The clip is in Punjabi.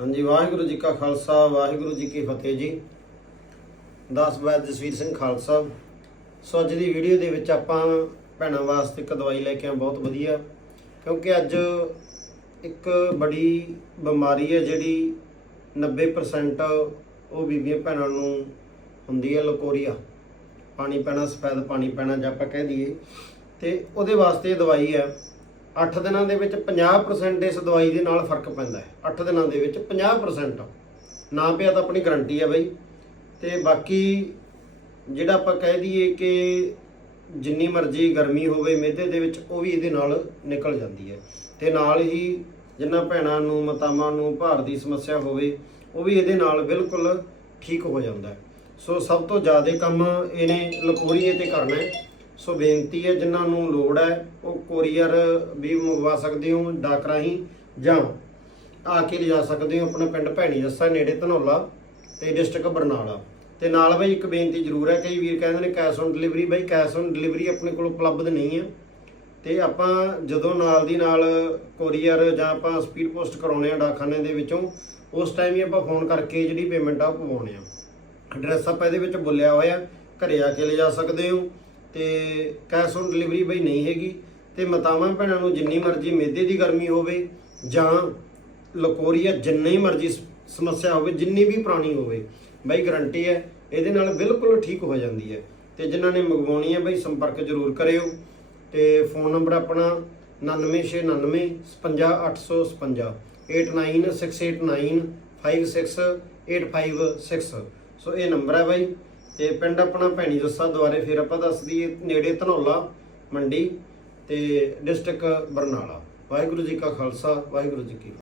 ਹਾਂਜੀ, ਵਾਹਿਗੁਰੂ ਜੀ ਕਾ ਖਾਲਸਾ, ਵਾਹਿਗੁਰੂ ਜੀ ਕੀ ਫਤਿਹ ਜੀ। 10 ਵੈਦ ਜਸਵੀਰ ਸਿੰਘ ਖਾਲਸਾ। ਸੋ ਅੱਜ ਦੀ ਵੀਡੀਓ ਦੇ ਵਿੱਚ ਆਪਾਂ ਭੈਣਾਂ ਵਾਸਤੇ ਇੱਕ ਦਵਾਈ ਲੈ ਕੇ ਆ ਬਹੁਤ ਵਧੀਆ। ਕਿਉਂਕਿ ਅੱਜ ਇੱਕ ਬੜੀ ਬਿਮਾਰੀ ਹੈ ਜਿਹੜੀ 90% ਉਹ ਬੀਬੀਆਂ ਭੈਣਾਂ ਨੂੰ ਹੁੰਦੀ ਹੈ ਲਕੋਰੀਆ। ਪਾਣੀ ਪੈਣਾ, ਸਫੈਦ ਪਾਣੀ ਪੈਣਾ ਜਾਂ ਆਪਾਂ ਕਹਿ ਦਈਏ। ਤੇ ਉਹਦੇ ਵਾਸਤੇ ਇਹ ਦਵਾਈ ਹੈ। 8 ਦਿਨਾਂ ਦੇ ਵਿੱਚ 50% ਇਸ ਦਵਾਈ ਦੇ ਨਾਲ ਫ਼ਰਕ ਪੈਂਦਾ ਹੈ। 8 ਦਿਨਾਂ ਦੇ ਵਿੱਚ 50% ਨਾ ਪਿਆ ਤਾਂ ਆਪਣੀ ਗਾਰੰਟੀ ਹੈ ਬਾਈ। ਤੇ ਬਾਕੀ ਜਿਹੜਾ ਆਪਾਂ ਕਹਿ ਦਈਏ ਕਿ ਜਿੰਨੀ ਮਰਜ਼ੀ ਗਰਮੀ ਹੋਵੇ, ਮਿਹਦੇ ਦੇ ਵਿੱਚ ਉਹ ਵੀ ਇਹਦੇ ਨਾਲ ਨਿਕਲ ਜਾਂਦੀ ਹੈ। ਤੇ ਨਾਲ ਹੀ ਜਿੰਨਾ ਭੈਣਾਂ ਨੂੰ, ਮਤਾਵਾਂ ਨੂੰ ਭਾਰ ਦੀ ਸਮੱਸਿਆ ਹੋਵੇ, ਉਹ ਵੀ ਇਹਦੇ ਨਾਲ ਬਿਲਕੁਲ ਠੀਕ ਹੋ ਜਾਂਦਾ ਸੋ ਸਭ ਤੋਂ ਜ਼ਿਆਦਾ ਕੰਮ ਇਹਨੇ ਲਕੋਰੀਏ ਤੇ ਕਰਨਾ ਹੈ। ਸੋ ਬੇਨਤੀ ਹੈ ਜਿਨ੍ਹਾਂ ਨੂੰ ਲੋੜ ਹੈ, ਉਹ ਕੋਰੀਅਰ ਵੀ ਮੰਗਵਾ ਸਕਦੇ ਹੋ ਡਾਕ ਰਾਹੀਂ ਜਾਂ ਆ ਕੇ ਲਿਜਾ ਸਕਦੇ ਹੋ ਆਪਣਾ ਪਿੰਡ ਭੈਣੀ ਜੱਸਾ ਨੇੜੇ ਧਨੋਲਾ ਤੇ ਡਿਸਟ੍ਰਿਕਟ ਬਰਨਾਲਾ। ਤੇ ਨਾਲ ਬਈ ਇੱਕ ਬੇਨਤੀ ਜ਼ਰੂਰ ਹੈ ਕਈ ਵੀਰ ਕਹਿੰਦੇ ਨੇ ਕੈਸ਼ ਔਨ ਡਿਲੀਵਰੀ ਬਈ ਕੈਸ਼ ਔਨ ਡਿਲੀਵਰੀ ਆਪਣੇ ਕੋਲ ਉਪਲਬਧ ਨਹੀਂ ਹੈ। ਤੇ ਆਪਾਂ ਜਦੋਂ ਨਾਲ ਦੀ ਨਾਲ ਕੋਰੀਅਰ ਜਾਂ ਆਪਾਂ ਸਪੀਡ ਪੋਸਟ ਕਰਾਉਣੇ ਆ ਡਾਕਖਾਨੇ ਦੇ ਵਿੱਚੋਂ, ਉਸ ਟਾਈਮ ਹੀ ਆਪਾਂ ਫੋਨ ਕਰਕੇ ਜਿਹੜੀ ਪੇਮੈਂਟ ਆ ਉਹ ਪਵਾਉਣੇ ਆ ਐਡਰੈਸ ਆਪਾਂ ਇਹਦੇ ਵਿੱਚ ਬੋਲਿਆ ਹੋਇਆ, ਘਰੇ ਆ ਕੇ ਲਿਜਾ ਸਕਦੇ ਹੋ। ਤੇ ਕੈਸ਼ ਔਨ ਡਿਲੀਵਰੀ ਬਈ ਨਹੀਂ ਹੈਗੀ ਤੇ ਮਤਾਵਾਂ ਭੈਣਾਂ ਨੂੰ ਜਿੰਨੀ ਮਰਜ਼ੀ ਮੇਦੇ ਦੀ ਗਰਮੀ ਹੋਵੇ ਜਾਂ ਲਕੋਰੀਆ ਜਿੰਨੀ ਮਰਜ਼ੀ ਸਮੱਸਿਆ ਹੋਵੇ, ਜਿੰਨੀ ਵੀ ਪੁਰਾਣੀ ਹੋਵੇ, ਬਈ ਗਰੰਟੀ ਹੈ, ਇਹਦੇ ਨਾਲ ਬਿਲਕੁਲ ਠੀਕ ਹੋ ਜਾਂਦੀ ਹੈ। ਤੇ ਜਿਨ੍ਹਾਂ ਨੇ ਮੰਗਵਾਉਣੀ ਹੈ ਬਈ ਸੰਪਰਕ ਜ਼ਰੂਰ ਕਰਿਓ। ਤੇ ਫੋਨ ਨੰਬਰ ਆਪਣਾ 99699 55856 8968956856 ਸੋ ਇਹ ਨੰਬਰ ਹੈ ਬਾਈ। ਤੇ ਪਿੰਡ ਆਪਣਾ ਭੈਣੀ ਜੱਸਾ ਦੁਆਰੇ ਫਿਰ ਆਪਾਂ ਦੱਸ ਦਈਏ ਨੇੜੇ ਧਨੌਲਾ ਮੰਡੀ ਤੇ ਡਿਸਟ੍ਰਿਕਟ ਬਰਨਾਲਾ। ਵਾਹਿਗੁਰੂ ਜੀ ਕਾ ਖਾਲਸਾ, ਵਾਹਿਗੁਰੂ ਜੀ ਕੀ